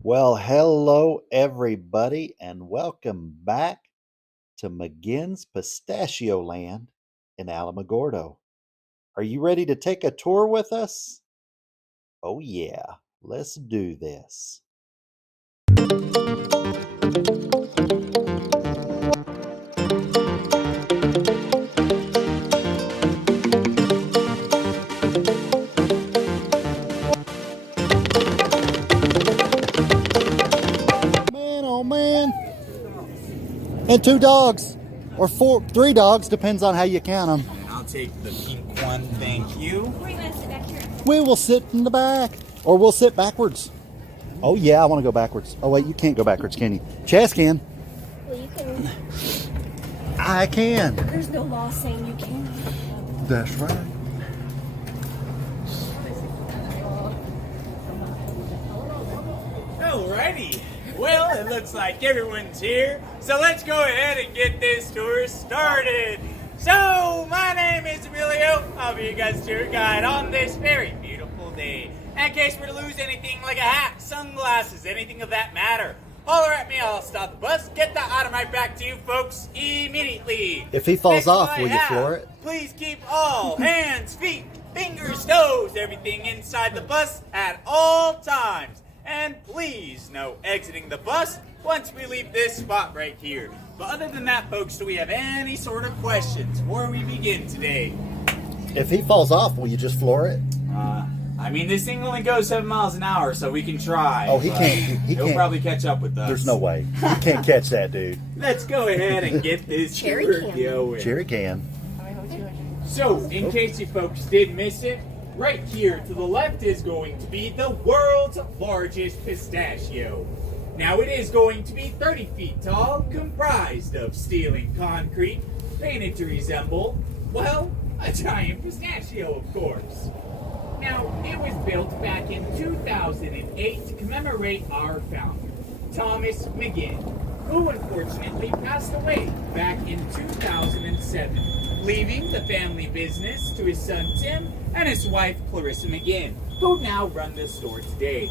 Well, hello everybody, and welcome back to McGinn's PistachioLand in Alamogordo. Are you ready to take a tour with us? Oh yeah, let's do this. Man, oh man. And two dogs, or three dogs, depends on how you count them. And I'll take the pink one, thank you. Where are you going to sit back here? We will sit in the back, or we'll sit backwards. Oh yeah, I want to go backwards. Oh wait, you can't go backwards, can you? Chaz can. Well, you can. I can. There's no law saying you can. That's right. Alrighty. Well, it looks like everyone's here, so let's go ahead and get this tour started. So, my name is Emilio. I'll be your guys' tour guide on this very beautiful day. In case we're to lose anything like a hat, sunglasses, anything of that matter, holler at me, I'll stop the bus, get that item right back to you folks immediately. If he falls Next off, I will you have, floor it? Please keep all hands, feet, fingers, toes, everything inside the bus at all times. And please, no exiting the bus once we leave this spot right here. But other than that, folks, do we have any sort of questions before we begin today? If he falls off, will you just floor it? I mean, this thing only goes 7 miles an hour, so we can try. Oh, he but can't. He He'll can't. probably catch up with us. There's no way. He can't catch that, dude. Let's go ahead and get this Cherry tour can. going. Jerry can. So, in case you folks did miss it, right here to the left is going to be the world's largest pistachio. Now, it is going to be 30 feet tall, comprised of steel and concrete, painted to resemble, well, a giant pistachio, of course. Now, it was built back in 2008 to commemorate our founder, Thomas McGinn, who unfortunately passed away back in 2007, leaving the family business to his son Tim and his wife Clarissa McGinn, who now run the store today.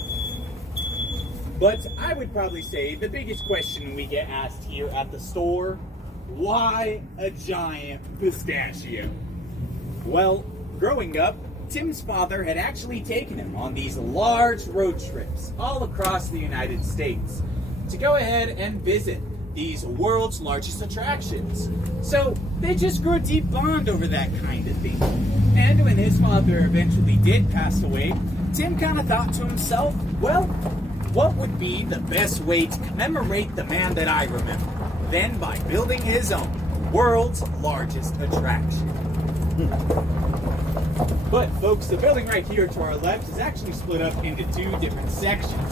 But I would probably say the biggest question we get asked here at the store, why a giant pistachio? Well, growing up, Tim's father had actually taken him on these large road trips all across the United States to go ahead and visit these world's largest attractions. So they just grew a deep bond over that kind of thing. And when his father eventually did pass away, Tim kind of thought to himself, well, what would be the best way to commemorate the man that I remember? Then by building his own world's largest attraction. But folks, the building right here to our left is actually split up into two different sections.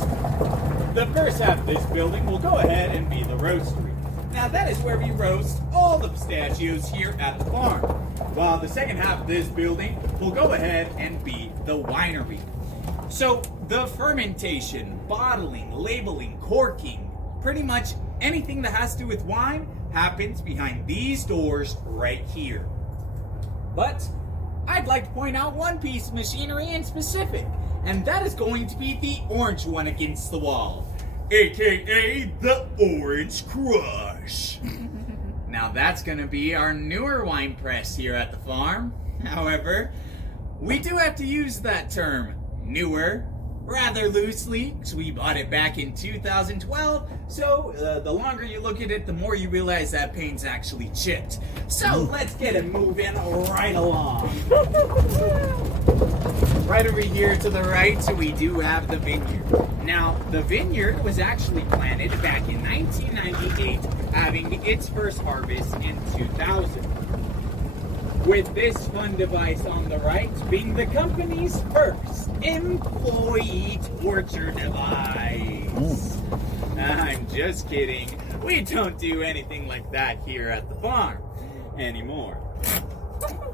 The first half of this building will go ahead and be the roastery. Now that is where we roast all the pistachios here at the farm. While the second half of this building will go ahead and be the winery. So the fermentation, bottling, labeling, corking, pretty much anything that has to do with wine happens behind these doors right here. But I'd like to point out one piece of machinery in specific, and that is going to be the orange one against the wall, aka the Orange Crush. Now that's going to be our newer wine press here at the farm. However, we do have to use that term, newer, rather loosely, because we bought it back in 2012, so the longer you look at it, the more you realize that paint's actually chipped. So let's get it moving right along. Right over here to the right, so we do have the vineyard. Now, the vineyard was actually planted back in 1998, having its first harvest in 2000. With this fun device on the right being the company's first employee torture device. I'm just kidding. We don't do anything like that here at the farm anymore.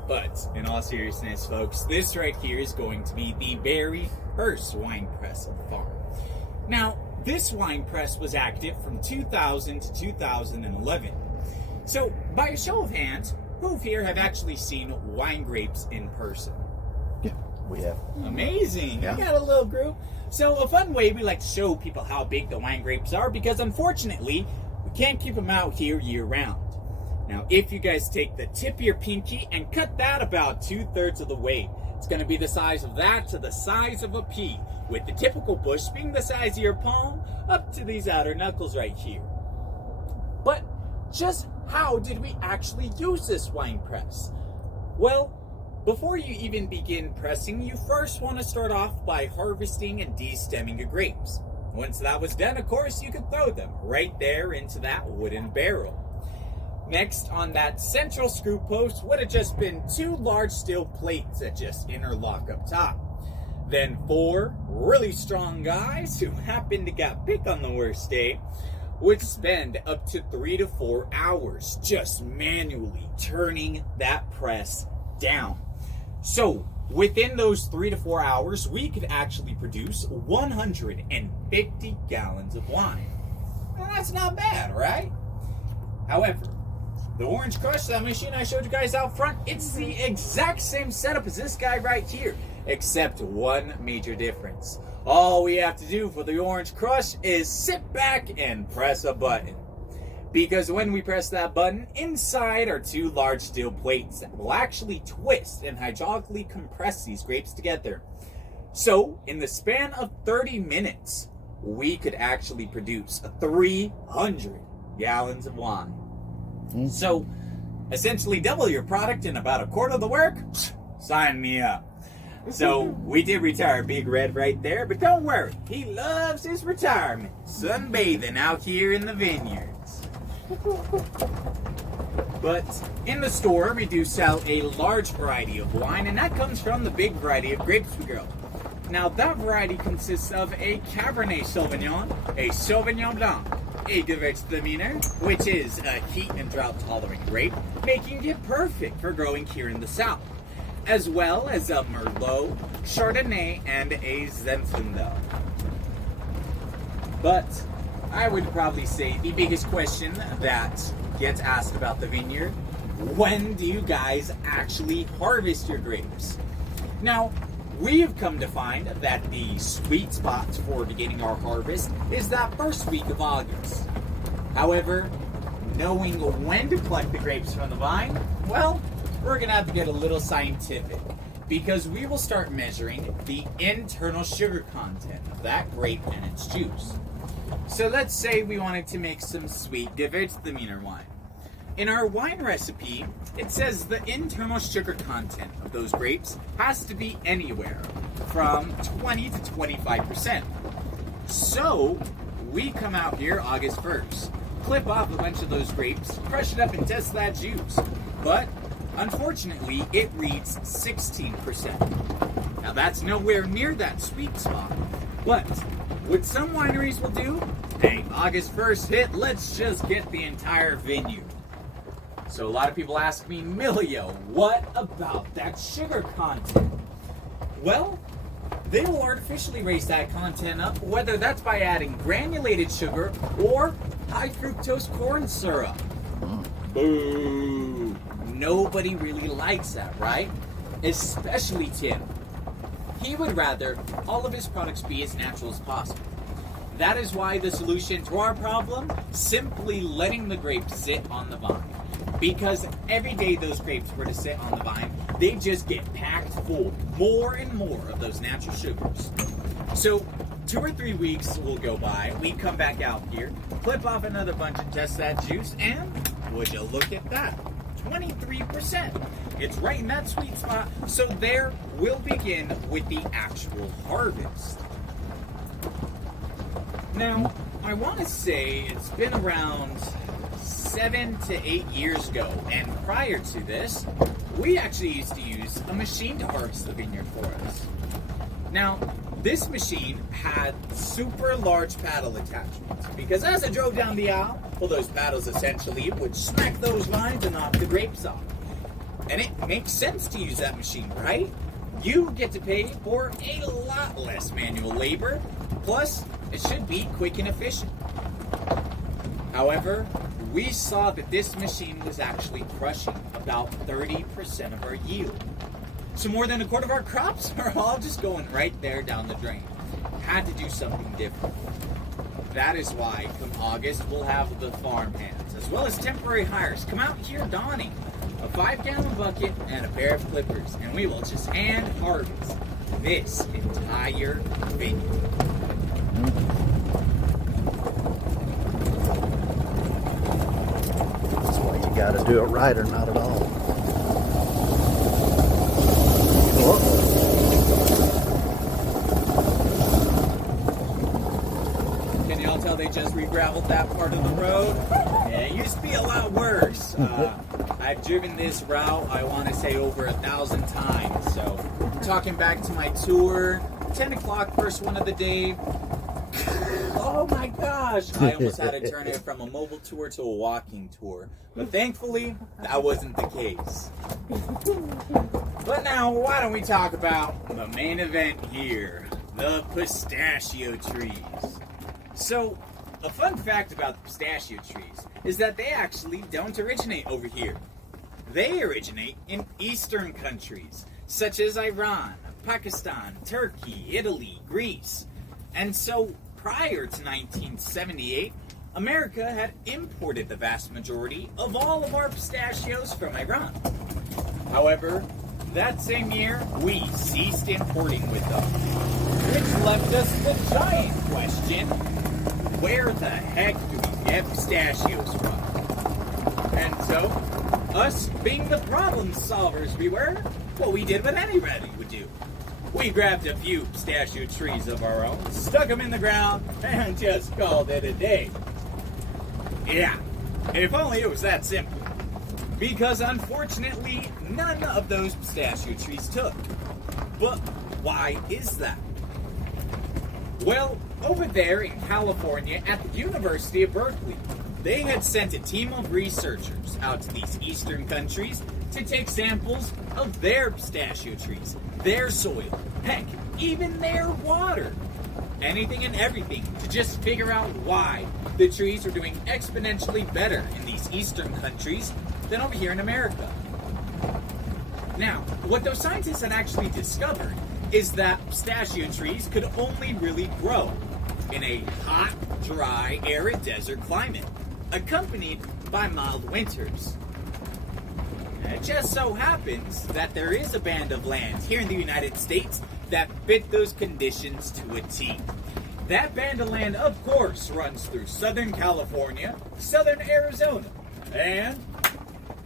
But in all seriousness, folks, this right here is going to be the very first wine press of the farm. Now, this wine press was active from 2000 to 2011. So, by a show of hands, who here have actually seen wine grapes in person? Yeah. We have. Amazing. Yeah. You got a little group. So a fun way we like to show people how big the wine grapes are, because unfortunately, we can't keep them out here year round. Now, if you guys take the tip of your pinky and cut that about 2/3 of the way, it's going to be the size of that to the size of a pea, with the typical bush being the size of your palm up to these outer knuckles right here. But just how did we actually use this wine press? Well, before you even begin pressing, you first want to start off by harvesting and de-stemming your grapes. Once that was done, of course, you could throw them right there into that wooden barrel. Next, on that central screw post would have just been 2 large steel plates that just interlock up top. Then 4 really strong guys who happened to get picked on the worst day would spend up to 3 to 4 hours just manually turning that press down. So within those 3 to 4 hours, we could actually produce 150 gallons of wine. Well, that's not bad, right? However, the Orange Crush, that machine I showed you guys out front, it's the exact same setup as this guy right here, except one major difference. All we have to do for the Orange Crush is sit back and press a button. Because when we press that button, inside are 2 large steel plates that will actually twist and hydraulically compress these grapes together. So, in the span of 30 minutes, we could actually produce 300 gallons of wine. So, essentially double your product in about a quarter of the work? Sign me up. So, we did retire Big Red right there, but don't worry, he loves his retirement, sunbathing out here in the vineyards. But in the store, we do sell a large variety of wine, and that comes from the big variety of grapes we grow. Now, that variety consists of a Cabernet Sauvignon, a Sauvignon Blanc, a Gewürztraminer, which is a heat and drought tolerant grape, making it perfect for growing here in the south, as well as a Merlot, Chardonnay, and a Zinfandel. But I would probably say the biggest question that gets asked about the vineyard, when do you guys actually harvest your grapes? Now, we have come to find that the sweet spot for beginning our harvest is that first week of August. However, knowing when to pluck the grapes from the vine, well, we're going to have to get a little scientific, because we will start measuring the internal sugar content of that grape and its juice. So let's say we wanted to make some sweet Gewürztraminer wine. In our wine recipe, it says the internal sugar content of those grapes has to be anywhere from 20 to 25%. So we come out here August 1st, clip off a bunch of those grapes, crush it up and test that juice. But unfortunately, it reads 16%. Now that's nowhere near that sweet spot, but what some wineries will do, hey, August 1st hit, let's just get the entire vineyard. So a lot of people ask me, Emilio, what about that sugar content? Well, they will artificially raise that content up, whether that's by adding granulated sugar or high fructose corn syrup. Boo! Nobody really likes that, right? Especially Tim. He would rather all of his products be as natural as possible. That is why the solution to our problem, simply letting the grapes sit on the vine. Because every day those grapes were to sit on the vine, they just get packed full, more and more of those natural sugars. So 2 or 3 weeks will go by, we come back out here, clip off another bunch and test that juice, and would you look at that? 23%. It's right in that sweet spot, so there we'll begin with the actual harvest. Now, I want to say it's been around 7 to 8 years ago, and prior to this, we actually used to use a machine to harvest the vineyard for us. Now, this machine had super large paddle attachments, because as I drove down the aisle, well, those paddles essentially would smack those vines and knock the grapes off. And it makes sense to use that machine, right? You get to pay for a lot less manual labor, plus it should be quick and efficient. However, we saw that this machine was actually crushing about 30% of our yield. So more than a quarter of our crops are all just going right there down the drain. Had to do something different. That is why, come August, we'll have the farm hands, as well as temporary hires, come out here donning a 5-gallon bucket and a pair of clippers, and we will just hand harvest this entire vineyard. That's why you gotta do it right or not at all. Can y'all tell they just re-graveled that part of the road? Yeah, it used to be a lot worse. I've driven this route, I want to say, over 1,000 times. So, talking back to my tour, 10 o'clock, first one of the day. Oh my gosh! I almost had to turn it from a mobile tour to a walking tour. But thankfully, that wasn't the case. But now, why don't we talk about the main event here, the pistachio trees. So, a fun fact about the pistachio trees is that they actually don't originate over here. They originate in Eastern countries, such as Iran, Pakistan, Turkey, Italy, Greece. And so, prior to 1978, America had imported the vast majority of all of our pistachios from Iran. However, that same year, we ceased importing with them, which left us the giant question: where the heck do we get pistachios from? And so, us being the problem solvers we were, what we did what anybody would do. We grabbed a few pistachio trees of our own, stuck them in the ground, and just called it a day. Yeah, if only it was that simple. Because unfortunately, none of those pistachio trees took. But why is that? Well, over there in California at the University of Berkeley, they had sent a team of researchers out to these eastern countries to take samples of their pistachio trees, their soil, heck, even their water. Anything and everything to just figure out why the trees are doing exponentially better in these eastern countries than over here in America. Now, what those scientists had actually discovered is that pistachio trees could only really grow in a hot, dry, arid desert climate, accompanied by mild winters. It just so happens that there is a band of land here in the United States that fit those conditions to a T. That band of land, of course, runs through Southern California, Southern Arizona, and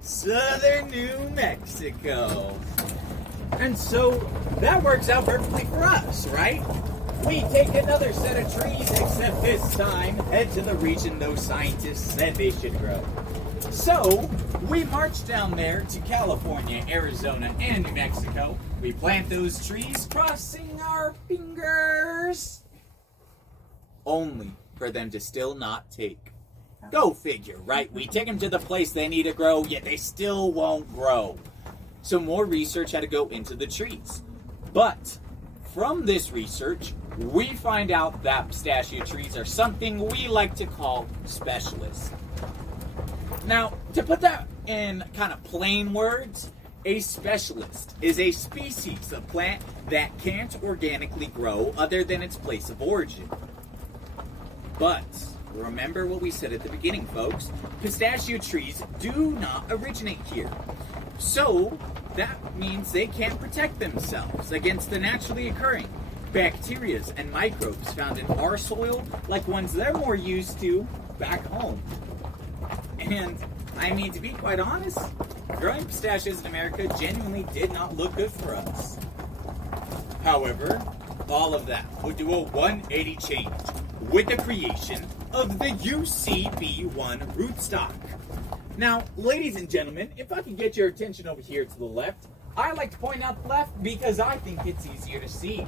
Southern New Mexico. And so that works out perfectly for us, right? We take another set of trees, except this time head to the region those scientists said they should grow. So, we march down there to California, Arizona, and New Mexico. We plant those trees, crossing our fingers, only for them to still not take. Go figure, right? We take them to the place they need to grow, yet they still won't grow. So more research had to go into the trees. But from this research, we find out that pistachio trees are something we like to call specialists. Now, to put that in kind of plain words, a specialist is a species of plant that can't organically grow other than its place of origin. But remember what we said at the beginning, folks. Pistachio trees do not originate here. So, that means they can't protect themselves against the naturally occurring bacteria and microbes found in our soil like ones they're more used to back home. And, I mean, to be quite honest, growing pistachios in America genuinely did not look good for us. However, all of that would do a 180 change with the creation of the UCB1 rootstock. Now, ladies and gentlemen, if I can get your attention over here to the left, I like to point out the left because I think it's easier to see.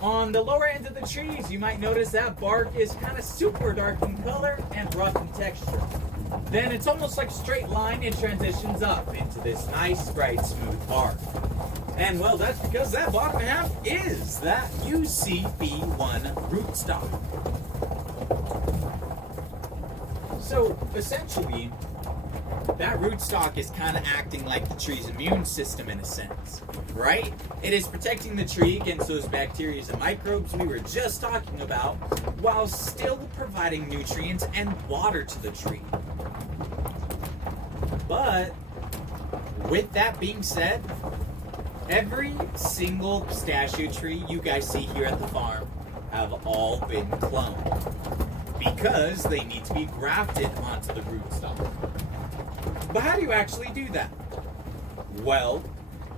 On the lower end of the trees, you might notice that bark is kind of super dark in color and rough in texture. Then it's almost like a straight line, it transitions up into this nice, bright, smooth bark. And well, that's because that bottom half is that UCB1 rootstock. So, essentially, that rootstock is kind of acting like the tree's immune system in a sense, right? It is protecting the tree against those bacteria and microbes we were just talking about, while still providing nutrients and water to the tree. But with that being said, every single pistachio tree you guys see here at the farm have all been cloned because they need to be grafted onto the rootstock. But how do you actually do that? Well,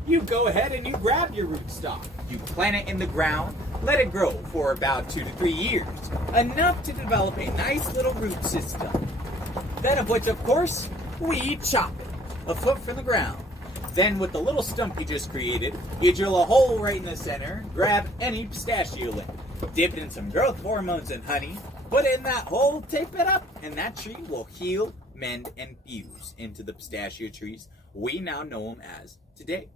you go ahead and you grab your rootstock. You plant it in the ground, let it grow for about 2 to 3 years, enough to develop a nice little root system. Then of which, of course, we chop it a foot from the ground. Then with the little stump you just created, you drill a hole right in the center, grab any PistachioLand, dip it in some growth hormones and honey, put it in that hole, tape it up, and that tree will heal, mend, and fuse into the pistachio trees we now know them as today.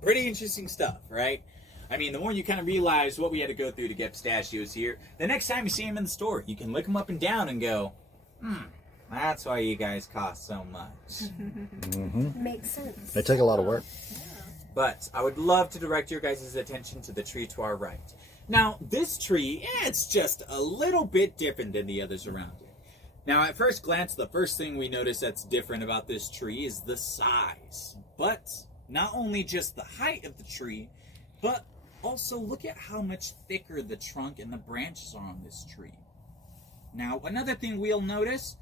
Pretty interesting stuff, right? I mean, the more you kind of realize what we had to go through to get pistachios here, the next time you see them in the store, you can look them up and down and go, that's why you guys cost so much. Makes sense. They take a lot of work. But I would love to direct your guys' attention to the tree to our right. Now, this tree, it's just a little bit different than the others around it. Now, at first glance, the first thing we notice that's different about this tree is the size. But not only just the height of the tree, but also look at how much thicker the trunk and the branches are on this tree. Now, another thing we'll notice,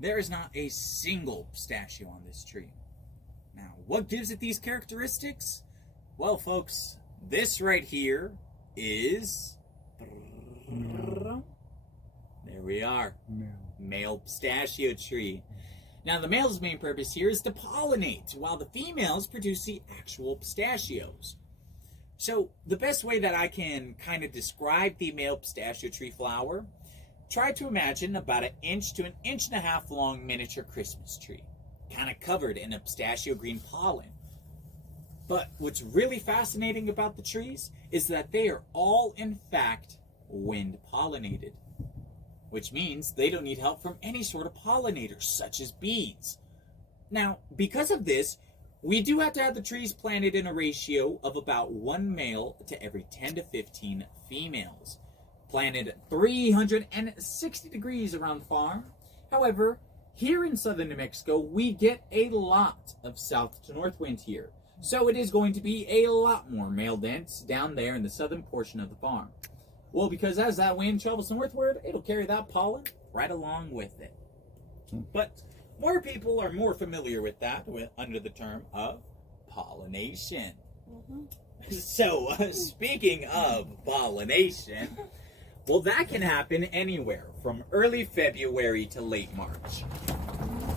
there is not a single pistachio on this tree. Now, what gives it these characteristics? Well, folks, this right here is... There we are. Male pistachio tree. Now, the male's main purpose here is to pollinate, while the females produce the actual pistachios. So, the best way that I can kind of describe the male pistachio tree flower, try to imagine about 1 inch to 1.5 inch long miniature Christmas tree, kind of covered in a pistachio green pollen. But what's really fascinating about the trees is that they are all, in fact, wind pollinated, which means they don't need help from any sort of pollinators, such as bees. Now, because of this, we do have to have the trees planted in a ratio of about 1 male to every 10 to 15 females, planted 360 degrees around the farm. However, here in southern New Mexico, we get a lot of south to north wind here. So it is going to be a lot more male dense down there in the southern portion of the farm. Well, because as that wind travels northward, it'll carry that pollen right along with it. But more people are more familiar with that under the term of pollination. So, speaking of pollination, well, that can happen anywhere from early February to late March.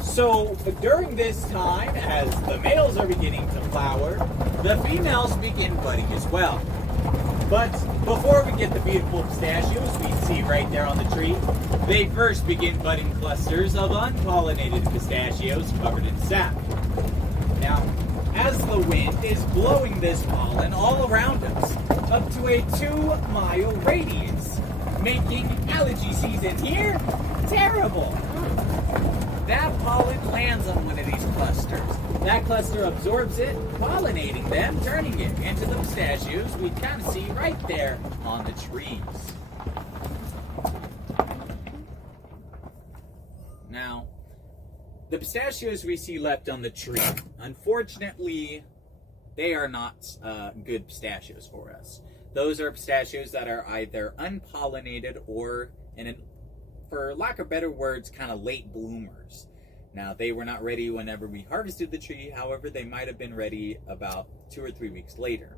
So, during this time, as the males are beginning to flower, the females begin budding as well. But before we get the beautiful pistachios we see right there on the tree, they first begin budding clusters of unpollinated pistachios covered in sap. Now, as the wind is blowing this pollen all around us, up to a 2-mile radius, making allergy season here terrible. That pollen lands on one of these clusters. That cluster absorbs it, pollinating them, turning it into the pistachios we kind of see right there on the trees. Now, the pistachios we see left on the tree, unfortunately, they are not good pistachios for us. Those are pistachios that are either unpollinated or, for lack of better words, kind of late bloomers. Now, they were not ready whenever we harvested the tree. However, they might have been ready about 2 or 3 weeks later.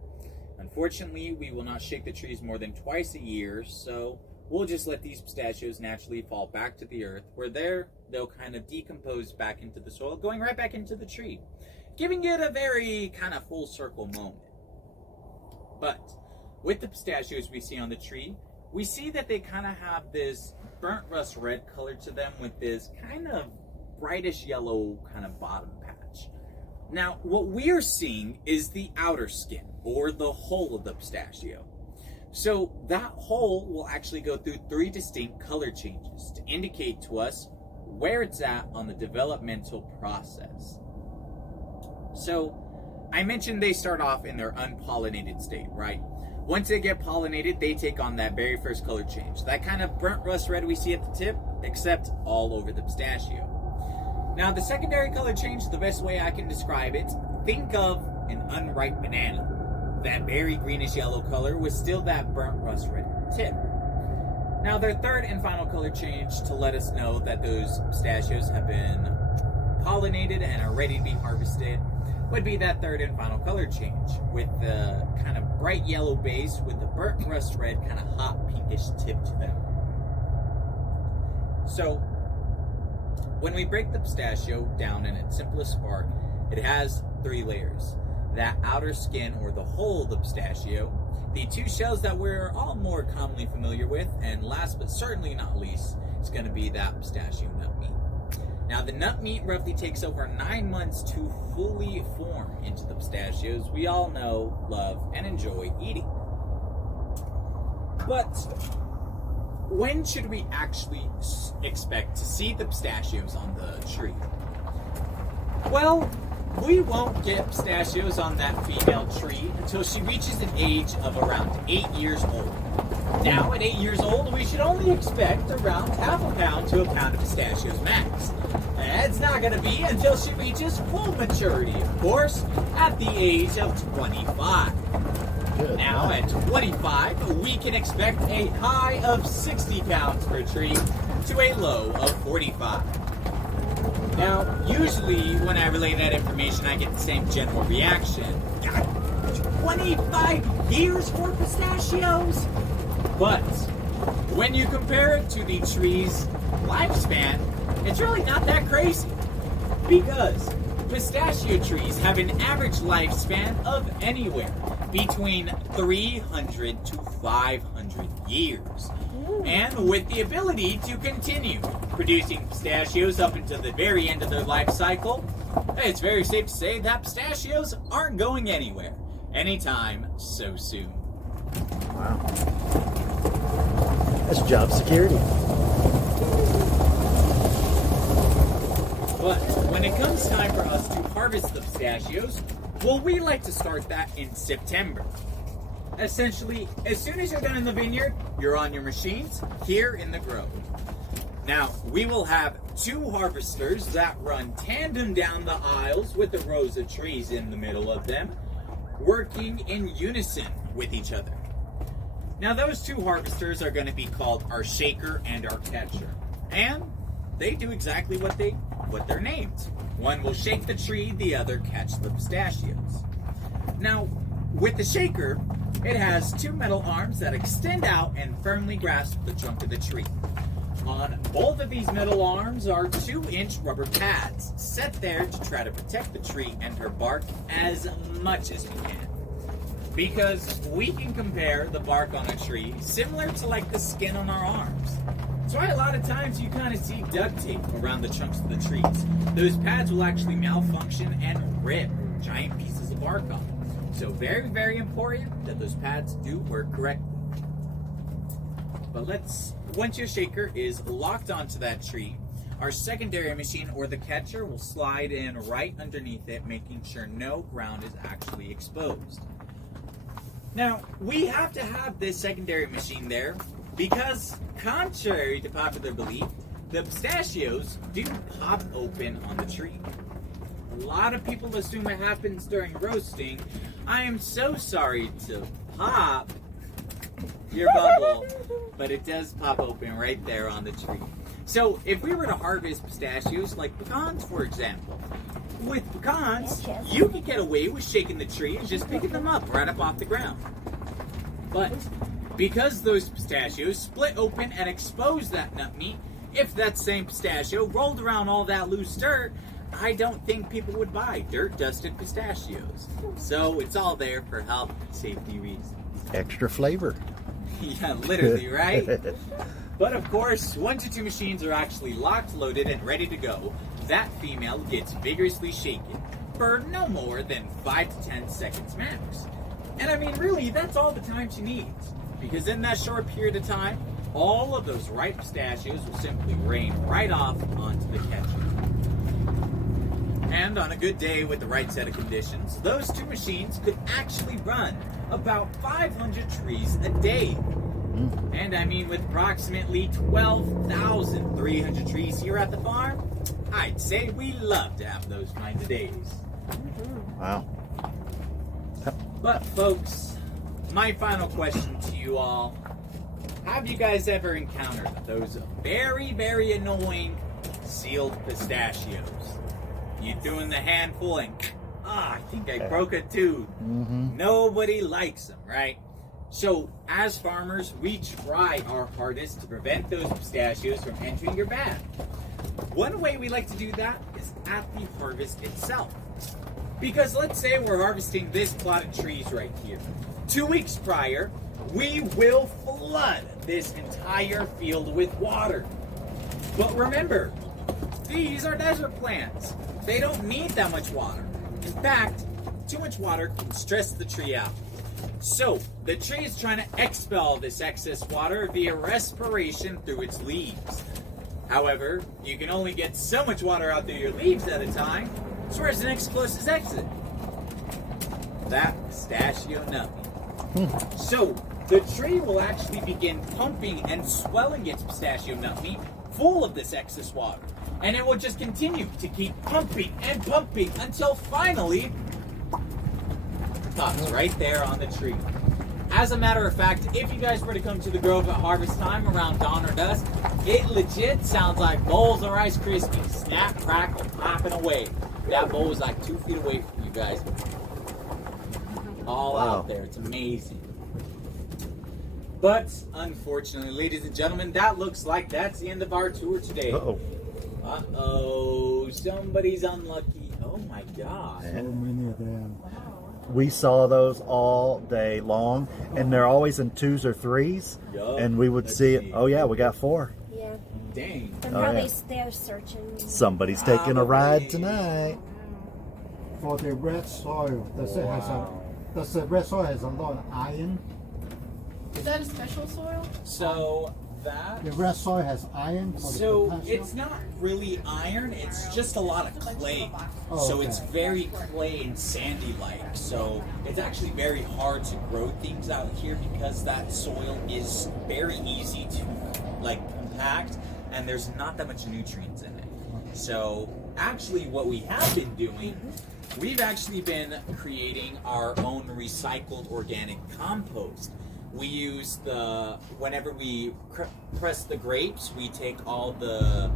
Unfortunately, we will not shake the trees more than twice a year, so we'll just let these pistachios naturally fall back to the earth, where they'll kind of decompose back into the soil, going right back into the tree, giving it a very kind of full circle moment. But with the pistachios we see on the tree, we see that they kind of have this burnt rust red color to them with this kind of brightish yellow kind of bottom patch. Now, what we're seeing is the outer skin, or the hull of the pistachio. So that hull will actually go through 3 distinct color changes to indicate to us where it's at on the developmental process. So, I mentioned they start off in their unpollinated state, right? Once they get pollinated, they take on that very first color change. That kind of burnt rust red we see at the tip, except all over the pistachio. Now, the secondary color change, the best way I can describe it, think of an unripe banana. That very greenish yellow color was still that burnt rust red tip. Now, their third and final color change to let us know that those pistachios have been pollinated and are ready to be harvested would be that third and final color change, with the kind of bright yellow base with the burnt rust red kind of hot pinkish tip to them. So, when we break the pistachio down in its simplest part, it has 3 layers. That outer skin, or the hull of the pistachio, the 2 shells that we're all more commonly familiar with, and last but certainly not least, is going to be that pistachio nut meat. Now, the nut meat roughly takes over 9 months to fully form into the pistachios we all know, love, and enjoy eating. But when should we actually expect to see the pistachios on the tree? Well, we won't get pistachios on that female tree until she reaches an age of around 8 years old. Now, at 8 years old, we should only expect around half a pound to a pound of pistachios max. That's not going to be until she reaches full maturity, of course, at the age of 25. Good. Now, at 25, we can expect a high of 60 pounds per tree to a low of 45. Now, usually when I relay that information, I get the same general reaction. God, 25 years for pistachios? But when you compare it to the tree's lifespan, it's really not that crazy. Because pistachio trees have an average lifespan of anywhere between 300 to 500 years. And with the ability to continue producing pistachios up until the very end of their life cycle, it's very safe to say that pistachios aren't going anywhere anytime so soon. Wow. That's job security. But when it comes time for us to harvest the pistachios, well, we like to start that in September. Essentially, as soon as you're done in the vineyard, you're on your machines here in the grove. Now, we will have 2 harvesters that run tandem down the aisles with the rows of trees in the middle of them, working in unison with each other. Now, those 2 harvesters are going to be called our shaker and our catcher. And they do exactly what they're named. One will shake the tree, the other catch the pistachios. Now, with the shaker, it has 2 metal arms that extend out and firmly grasp the trunk of the tree. On both of these metal arms are 2-inch rubber pads set there to try to protect the tree and her bark as much as we can. Because we can compare the bark on a tree similar to like the skin on our arms. That's why a lot of times you kind of see duct tape around the trunks of the trees. Those pads will actually malfunction and rip giant pieces of bark off. So very, very important that those pads do work correctly. But once your shaker is locked onto that tree, our secondary machine or the catcher will slide in right underneath it, making sure no ground is actually exposed. Now, we have to have this secondary machine there because, contrary to popular belief, the pistachios do pop open on the tree. A lot of people assume it happens during roasting. I am so sorry to pop your bubble, but it does pop open right there on the tree. So if we were to harvest pistachios, like pecans for example, with pecans, you could get away with shaking the tree and just picking them up right up off the ground. But because those pistachios split open and expose that nut meat, if that same pistachio rolled around all that loose dirt, I don't think people would buy dirt-dusted pistachios. So it's all there for health and safety reasons. Extra flavor. Yeah, literally, right? But of course, once your 2 machines are actually locked, loaded, and ready to go, that female gets vigorously shaken for no more than 5 to 10 seconds max. And I mean, really, that's all the time she needs. Because in that short period of time, all of those ripe pistachios will simply rain right off onto the catcher. And on a good day with the right set of conditions, those two machines could actually run about 500 trees a day. And I mean, with approximately 12,300 trees here at the farm, I'd say we love to have those kinds of days. Wow. But folks, my final question to you all, have you guys ever encountered those very, very annoying sealed pistachios? You're doing the handful and, I think I broke a tooth. Nobody likes them, right? So, as farmers, we try our hardest to prevent those pistachios from entering your bag. One way we like to do that is at the harvest itself. Because let's say we're harvesting this plot of trees right here. 2 weeks prior, we will flood this entire field with water. But remember, these are desert plants. They don't need that much water. In fact, too much water can stress the tree out. So, the tree is trying to expel this excess water via respiration through its leaves. However, you can only get so much water out through your leaves at a time, so where's the next closest exit? That pistachio nut. So, the tree will actually begin pumping and swelling its pistachio nut meat full of this excess water. And it will just continue to keep pumping and pumping until finally pops right there on the tree. As a matter of fact, if you guys were to come to the grove at harvest time around dawn or dusk, it legit sounds like bowls of Rice Krispies, snap, crackle, popping away. That bowl is like 2 feet away from you guys. All out there. It's amazing. But unfortunately, ladies and gentlemen, that looks like that's the end of our tour today. Uh-oh, somebody's unlucky. Oh my God. So many of them. We saw those all day long, and they're always in 2s or 3s. Yup. And we would see it. Oh yeah, we got 4. Yeah. Dang. They're Oh, probably yeah. they're searching. Somebody's taking a ride tonight. For the red soil, does the red soil has a lot of iron? Is that a special soil? So that. The red soil has iron for the So potassium? it's not really iron, it's just a lot of clay. Oh, So okay. it's very clay and sandy like. So it's actually very hard to grow things out here because that soil is very easy to like compact and there's not that much nutrients in it. So actually what we have been doing, we've actually been creating our own recycled organic compost. We use whenever we press the grapes, we take all the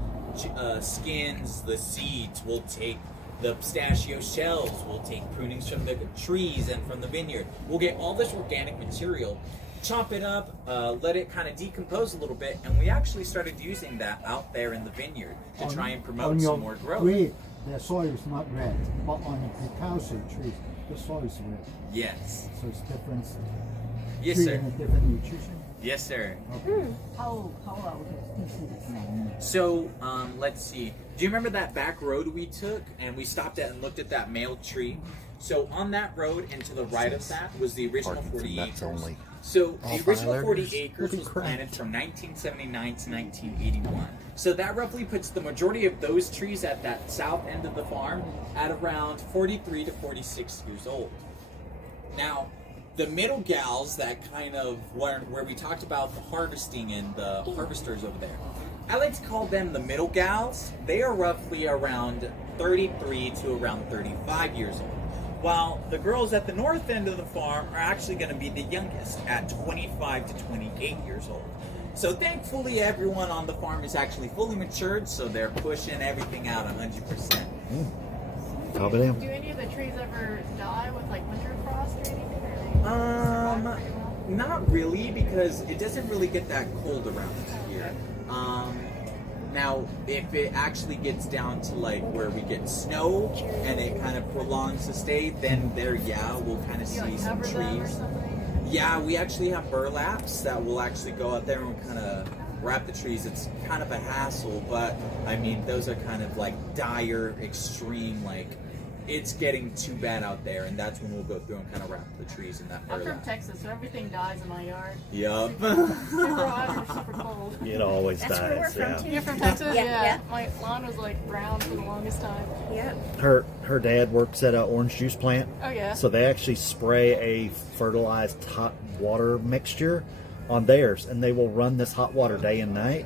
skins, the seeds, we'll take the pistachio shells, we'll take prunings from the trees and from the vineyard. We'll get all this organic material, chop it up, let it kind of decompose a little bit, and we actually started using that out there in the vineyard to try and promote some more growth. Grape, the soil is not red, but on the pistachios trees, the soil is red. Yes. So it's different. Yes, tree sir. and a different nutrition. Yes, sir. How old is So, let's see. Do you remember that back road we took and we stopped at and looked at that male tree? So on that road and to the right of that was the original Parking for 40 nuts acres. only. So All the original fire 40 alarms acres will be was cracked. planted from 1979 to 1981. So that roughly puts the majority of those trees at that south end of the farm at around 43 to 46 years old. Now, the middle gals that kind of where we talked about the harvesting and the harvesters over there, I like to call them the middle gals. They are roughly around 33 to around 35 years old. While the girls at the north end of the farm are actually going to be the youngest at 25 to 28 years old. So thankfully everyone on the farm is actually fully matured, so they're pushing everything out 100%. I'll be damned. Do any of the trees ever die with like winter frost or anything? Not really, because it doesn't really get that cold around here. Now, if it actually gets down to like where we get snow and it kind of prolongs the stay, then there, yeah, we'll kind of Do you see like some cover them or trees. something? Yeah, we actually have burlaps that will actually go out there and kind of wrap the trees. It's kind of a hassle, but I mean, those are kind of like dire, extreme, like it's getting too bad out there, and that's when we'll go through and kind of wrap the trees in that I'm from burlap. Texas, so everything dies in my yard. Yup. Super hot or super cold. It always That's where we're dies. from Yeah. too. You're from Texas? Yeah, Yeah. yeah. My lawn was like brown for the longest time. Yeah. Her dad works at an orange juice plant. Oh, yeah. So they actually spray a fertilized hot water mixture on theirs, and they will run this hot water day and night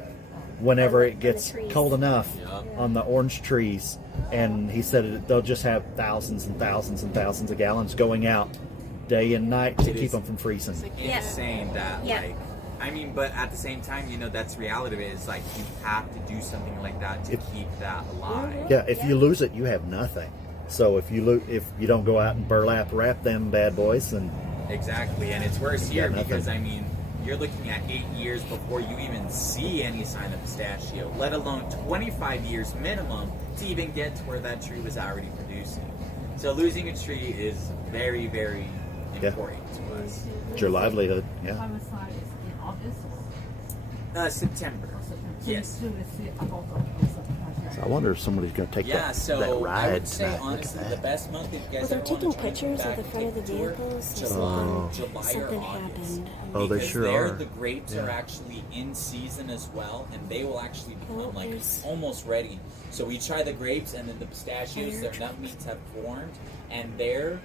whenever it gets trees. cold enough on the orange trees. And he said they'll just have thousands and thousands and thousands of gallons going out day and night to keep them from freezing. Yeah. Insane that, Yeah. like, I mean, but at the same time, you know, that's the reality of it. Is like you have to do something like that to keep that alive. Yeah, if you lose it, you have nothing. So if you don't go out and burlap wrap them bad boys, then Exactly, and it's worse here nothing. because I mean, you're looking at 8 years before you even see any sign of pistachio, let alone 25 years minimum to even get to where that tree was already producing. So losing a tree is very, very important to us. it's your livelihood. Yeah. Homicide is in August. September. So Yes. you soon see about So I wonder if somebody's going to take Yeah, that so ride I would say tonight. Look at honestly, the that. best month if you guys Well, they're ever taking want to try and pictures come of the back front and of the take a tour, vehicles. July or Something August. happened. Oh, they Because sure there, are. the grapes Yeah. are actually in season as well, and they will actually Oh, become like there's- almost ready. So we try the grapes, and then the pistachios. Their nut meats have formed, and there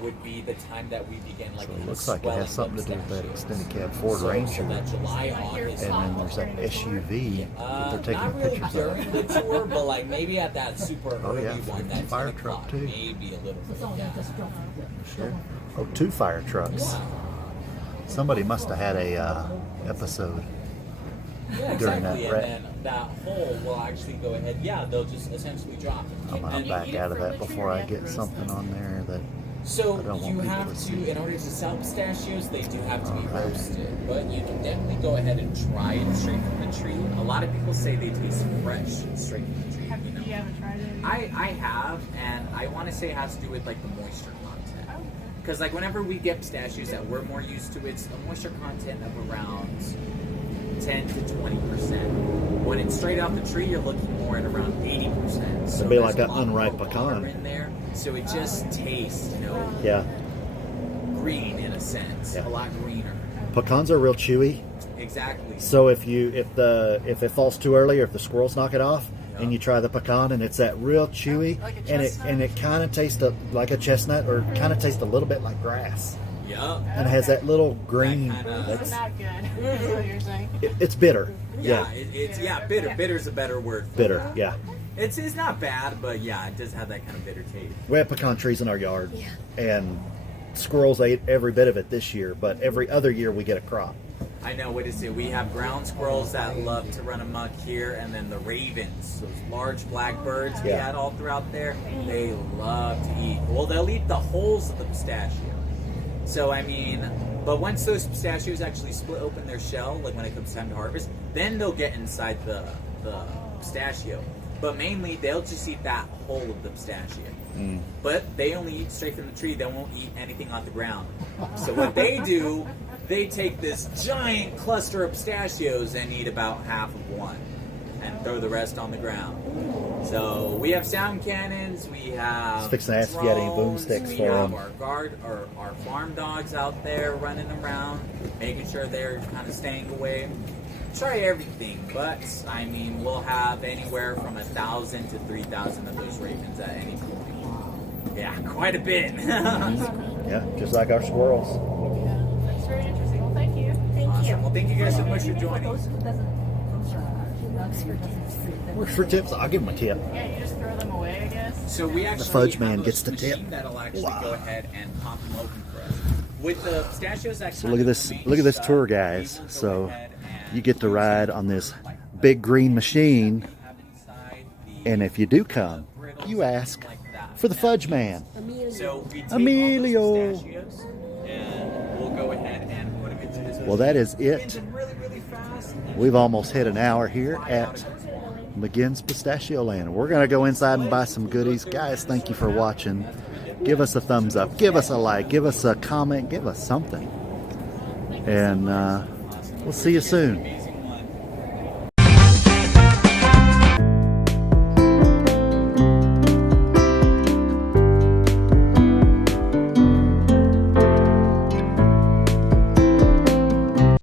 would be the time that we begin like. So kind it of looks like it swelling has something to the do with that pistachios. extended cab Ford So Ranger. that July, August, And then there's that SUV that they're taking not really pictures during of. the tour, but like maybe at that super Oh, early yeah, one, freaking that fire 10 truck, o'clock, too. maybe a little bit. Yeah. Sure. Oh, 2 fire trucks. Somebody must have had a episode Yeah, during exactly. that wreck. And then that hole will actually go ahead. Yeah, they'll just essentially drop. I'm going And to back out of that before I get something on there that so I don't want you people have to to, see. in order to sell pistachios, they do have to be Alright. roasted. But you can definitely go ahead and try it straight from the tree. A lot of people say they taste fresh straight from the tree. You know? You haven't tried it? I have, and I want to say it has to do with like the moisture content. Because like whenever we get pistachios that we're more used to, it's a moisture content of around 10 to 20%. When it's straight off the tree, you're looking more at around 80%. So It'd be there's like a an lot more unripe water pecan. in there, so it just tastes, you know, yeah, green in a sense, Yeah. a lot greener. pecans are real chewy. Exactly. So if it falls too early or if the squirrels knock it off and you try the pecan and it's that real chewy Like a and chestnut? it kind of tastes like a chestnut or kind of tastes a little bit like grass Yup. and it has that little green. That kinda- It's not good. That's what you're saying. It's bitter. Yeah, Yeah, it's bitter. Bitter's a better word. For bitter. that. Yeah, It's not bad, but yeah, it does have that kind of bitter taste. we have pecan trees in our yard, and squirrels ate every bit of it this year. But every other year we get a crop. I know, what is it? We have ground squirrels that love to run amok here, and then the ravens, those large black birds we Yeah. had all throughout there, they love to eat. Well, they'll eat the holes of the pistachio. So, I mean, but once those pistachios actually split open their shell, like when it comes time to harvest, then they'll get inside the pistachio. But mainly, they'll just eat that whole of the pistachio. But they only eat straight from the tree. They won't eat anything on the ground. So what they do, they take this giant cluster of pistachios and eat about half of one and throw the rest on the ground. So we have sound cannons, we have Just fixing to ask if you had any drones, boomsticks we for have 'em. our farm dogs out there running around, making sure they're kind of staying away. Try everything, but I mean, we'll have anywhere from 1,000 to 3,000 of those ravens at any point. Yeah, quite a bit. Yeah, just like our squirrels. Yeah, that's very interesting. Well, thank you. Thank Awesome. you. Well, thank you guys so much for For joining. those who Works for tips. Works for tips. I'll give them a tip. Yeah, you just throw them away, I guess. So we actually fudge have man a gets the machine tip. That'll actually Wow. go ahead and pop them open for us. With the pistachios, that So look at this tour, guys. So you get to ride on this big green machine, and if you do come, you ask for the fudge man. So we take Emilio. all those pistachios and we'll go ahead and put them into this Well, that is machine. it. Spins them really, really fast. We've almost hit an hour here at McGinn's PistachioLand. We're going to go inside and buy some goodies. Guys, thank you for watching. Give us a thumbs up. Give us a like. Give us a comment. Give us something. And we'll see you soon.